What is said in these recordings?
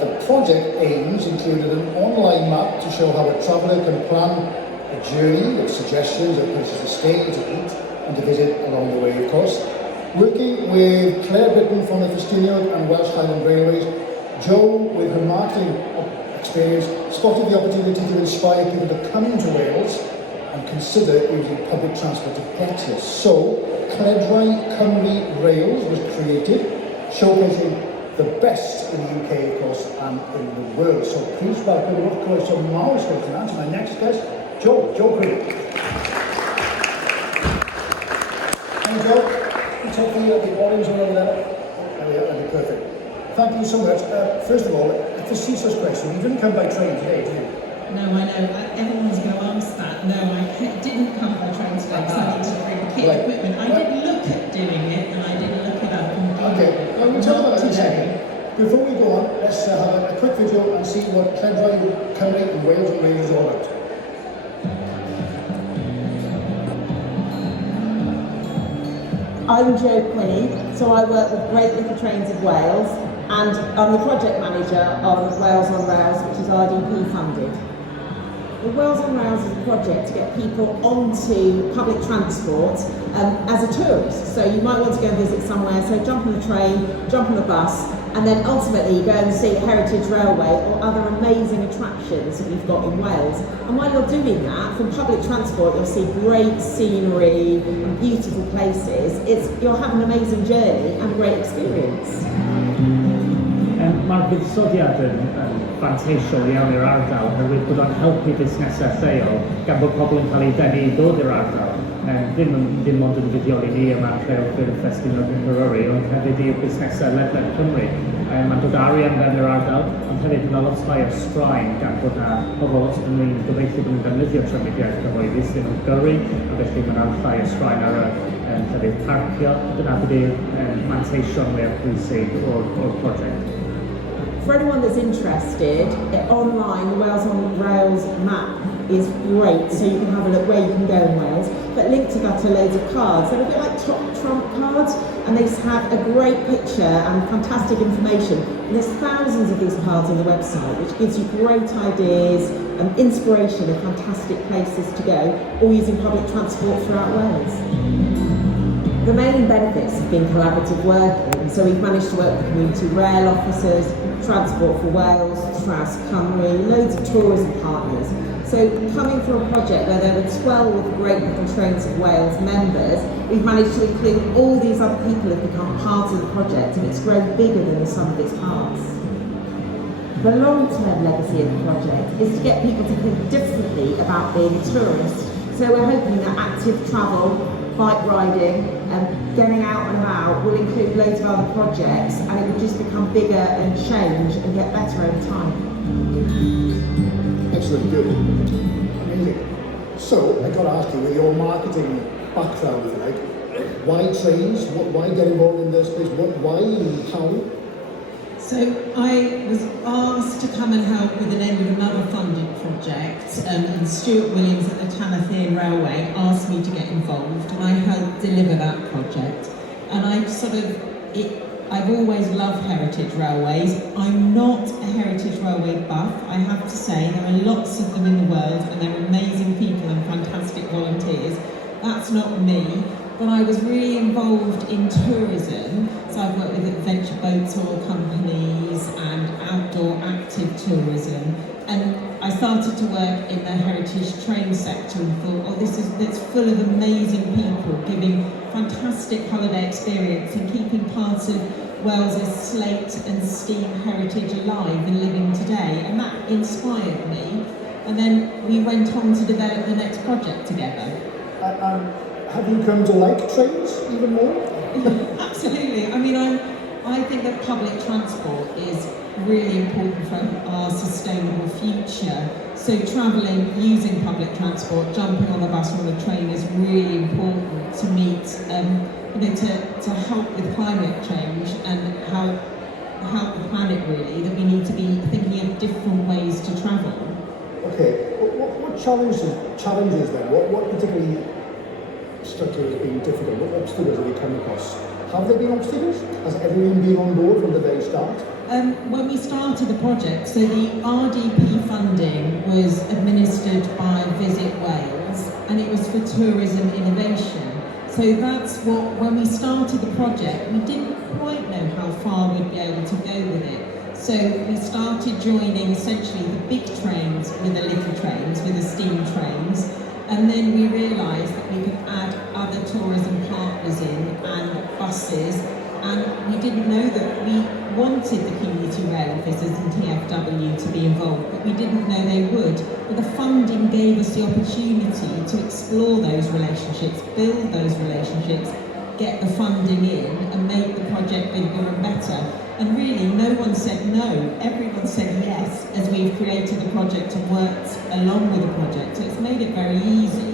The project aims included an online map to show how a traveller can plan a journey with suggestions of places to stay, to eat and to visit along the way, of course. Working with Claire Britton from the Festiniog and Welsh Highland Railways, Jo, with her marketing experience, spotted the opportunity to inspire people to come into Wales and consider using public transport to get here. So, Cledrai Cymru Rails was created, showcasing the best in the UK, of course, and in the world. So please welcome, of course, to my next guest, Jo Quinney. And Jo, you take the orange one over there. There we are, that'd be perfect. Thank you so much. First of all, it's a ceaseless question. You didn't come by train today, did you? No, I know. Everyone's going to ask that. No, I didn't come by train today because I need to bring kit equipment. I did look at doing it and I did look it up. Okay, well, we'll talk about that in a second. Before we go on, let's have a quick video and see what Cledrai Cymru and Wales is all about. I'm Jo Quinney, so I work with Great Little Trains of Wales, and I'm the project manager on Wales on Rails, which is RDP funded. The Wales on Rails is a project to get people onto public transport as a tourist. So you might want to go and visit somewhere, so jump on the train, jump on the bus, and then ultimately go and see Heritage Railway or other amazing attractions that we've got in Wales. And while you're doing that, from public transport you'll see great scenery and beautiful places. You'll have an amazing journey and a great experience. Mae'r buddsoddiad yn fanteisiol iawn i'r ardal, oherwydd bod o'n helpu busnesau lleol gan bod pobl yn cael ei denu i ddod i'r ardal. Ddim ond yn fuddiol i ni yma Builth Festiniog yn Caerhurru, ond hefyd i'r busnesau ledled Cymru. Mae'n dod arian fewn i'r ardal, ond hefyd mae lot llai o straen gan bod yna pobl os ydyn nhw'n gobeithio bod nhw'n defnyddio trafnidiaeth cyhoeddus ddim yn gyrru, a felly mae'n llai o straen ar y llefydd parcio. Dyna bydd i'r manteision mwyaf pwysig o'r prosiect. For anyone that's interested, online, the Wales on Rails map is great, so you can have a look where you can go in Wales. But linked to that are loads of cards. They're a bit like top trump cards, and they have a great picture and fantastic information. And there's thousands of these cards on the website, which gives you great ideas and inspiration of fantastic places to go, or using public transport throughout Wales. The main benefits have been collaborative working, so we've managed to work with community rail officers, Transport for Wales, Tras Cymru, loads of tourism partners. So coming from a project where there were 12 Great Little Trains of Wales members, we've managed to include all these other people who have become part of the project, and it's grown bigger than the sum of its parts. The long-term legacy of the project is to get people to think differently about being a tourist. So we're hoping that active travel, bike riding and getting out and about will include loads of other projects, and it will just become bigger and change and get better over time. Excellent, good. Amazing. So, I got to ask you, with your marketing background, if you like, why trains? Why get involved in this space? Why and how? So I was asked to come and help with the end of another funded project, and Stuart Williams at the Tanathian Railway asked me to get involved, and I helped deliver that project. And I've always loved heritage railways. I'm not a heritage railway buff, I have to say. There are lots of them in the world, and they're amazing people and fantastic volunteers. That's not me. But I was really involved in tourism, so I've worked with adventure boat tour companies and outdoor active tourism, and I started to work in the heritage train sector and thought, oh, it's full of amazing people giving fantastic holiday experience and keeping part of Wales's slate and steam heritage alive and living today, and that inspired me. And then we went on to develop the next project together. Have you come to like trains even more? Absolutely. I mean, I think that public transport is really important for our sustainable future. So travelling, using public transport, jumping on a bus or on a train is really important to meet, to help with climate change and help the planet really, that we need to be thinking of different ways to travel. Okay, what challenges then? What particularly struck you as being difficult? What obstacles have you come across Have there been obstacles? Has everyone been on board from the very start? When we started the project, so the RDP funding was administered by Visit Wales, and it was for tourism innovation. So that's what, when we started the project, we didn't quite know how far we'd be able to go with it. So we started joining essentially the big trains with the little trains, with the steam trains, and then we realised that we could add other tourism partners in and buses, and we didn't know that we wanted the community rail officers and TfW to be involved, but we didn't know they would. But the funding gave us the opportunity to explore those relationships, build those relationships, get the funding in and make the project bigger and better. And really, no one said no, everyone said yes as we've created the project and worked along with the project. So it's made it very easy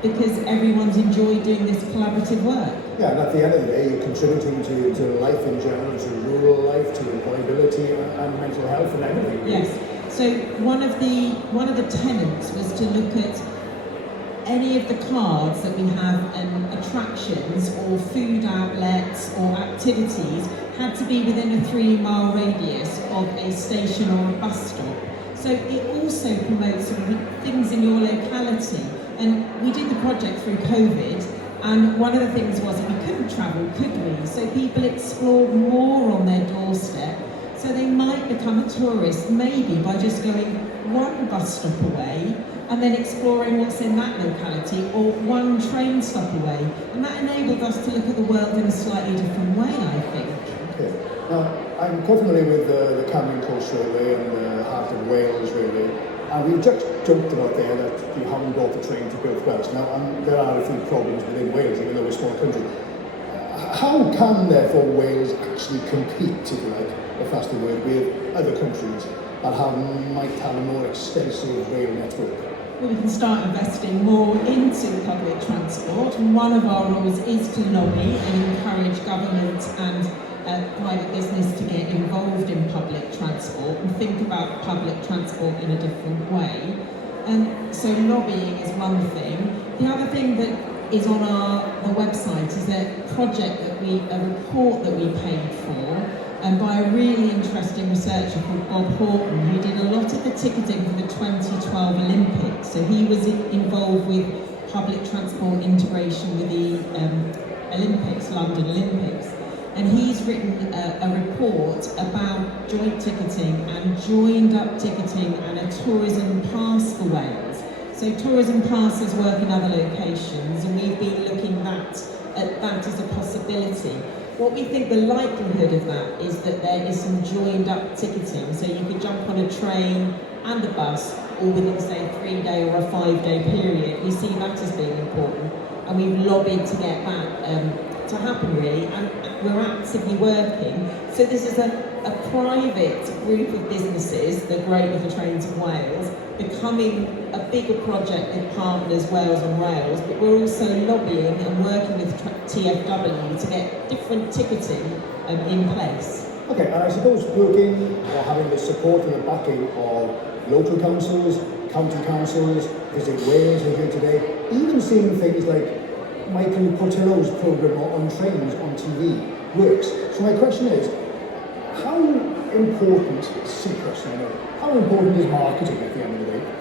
because everyone's enjoyed doing this collaborative work. Yeah, and at the end of the day, you're contributing to life in general, to rural life, to employability and mental health and everything. Really. Yes. So one of the tenets was to look at any of the cards that we have attractions or food outlets or activities had to be within a 3-mile radius of a station or a bus stop. So it also promotes sort of things in your locality. And we did the project through COVID, and one of the things was that we couldn't travel, could we? So people explored more on their doorstep. So they might become a tourist maybe by just going one bus stop away and then exploring what's in that locality, or one train stop away. And that enabled us to look at the world in a slightly different way, I think. Okay. Now, I'm quite familiar with the Cambrian Coast Railway and the Heart of Wales Railway, and we've just joked about there that you haven't brought the train to Builth, Welsh. Now, there are a few problems within Wales, even though we're a small country. How can, therefore, Wales actually compete, if you like, if that's the word, with other countries that might have a more extensive rail network? Well, we can start investing more into public transport, and one of our roles is to lobby and encourage government and private business to get involved in public transport and think about public transport in a different way. And so lobbying is one thing. The other thing that is on the website is a report that we paid for, and by a really interesting researcher called Bob Horton, who did a lot of the ticketing for the 2012 Olympics. So he was involved with public transport integration with the Olympics, London Olympics. And he's written a report about joint ticketing and joined up ticketing and a tourism pass for Wales. So tourism passes work in other locations, and we've been looking at that as a possibility. What we think the likelihood of that is that there is some joined up ticketing, so you could jump on a train and a bus all within, say, a 3-day or a 5-day period. We see that as being important, and we've lobbied to get that to happen, really, and we're actively working. So this is a private group of businesses, the Great Little Trains of Wales, becoming a bigger project with partners Wales and Rails, but we're also lobbying and working with TfW to get different ticketing in place. Okay, and I suppose working or having the support and the backing of local councils, county councils, Visit Wales we're here today, even seeing things like Michael Portillo's programme on trains on TV works. So my question is, how important, silly question I know, how important is marketing at the end of the day?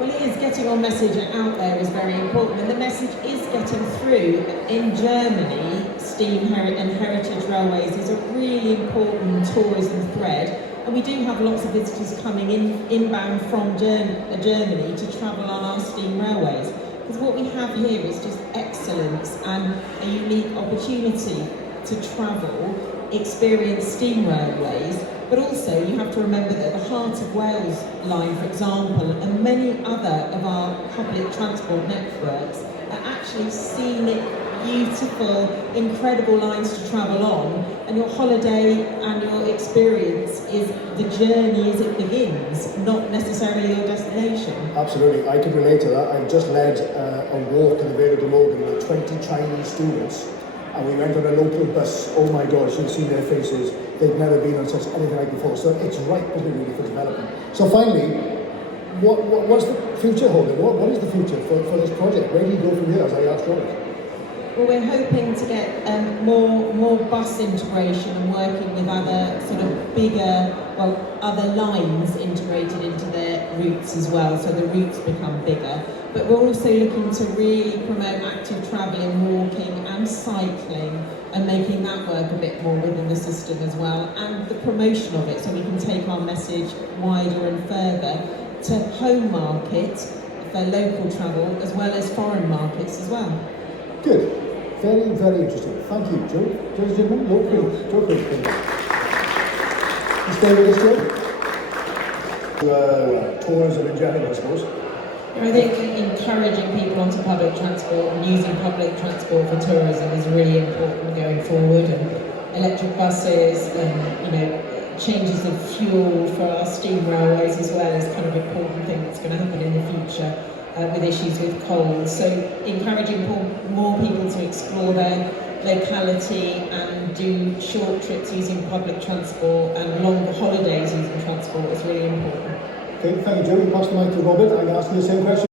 Well, it is. Getting our message out there is very important, and the message is getting through. In Germany, steam and heritage railways is a really important tourism thread, and we do have lots of visitors coming inbound from Germany to travel on our steam railways. Because what we have here is just excellence and a unique opportunity to travel, experience steam railways, but also you have to remember that the Heart of Wales line, for example, and many other of our public transport networks are actually scenic, beautiful, incredible lines to travel on, and your holiday and your experience is the journey as it begins, not necessarily your destination. Absolutely, I can relate to that. I've just led a walk in the Vale of Glamorgan with 20 Chinese students, and we went on a local bus. Oh my God, you've seen their faces. They've never been on such anything like before. So it's right, isn't it, really, for development. So finally, what's the future holding? What is the future for this project? Where do you go from here, as I asked Robert? Well, we're hoping to get more bus integration and working with other sort of bigger, other lines integrated into their routes as well, so the routes become bigger. But we're also looking to really promote active travelling, walking and cycling, and making that work a bit more within the system as well, and the promotion of it, so we can take our message wider and further to home market for local travel as well as foreign markets as well. Good. Very, very interesting. Thank you, Joe. Ladies and gentlemen, Joe Quinney. You stay with us, Joe? Tourism in general, I suppose. I think encouraging people onto public transport and using public transport for tourism is really important going forward, and electric buses and changes of fuel for our steam railways as well is kind of an important thing that's going to happen in the future with issues with coal. So encouraging more people to explore their locality and do short trips using public transport and longer holidays using transport is really important. Okay, thank you, Joe. You pass the mic to Robert. I'm asking the same question.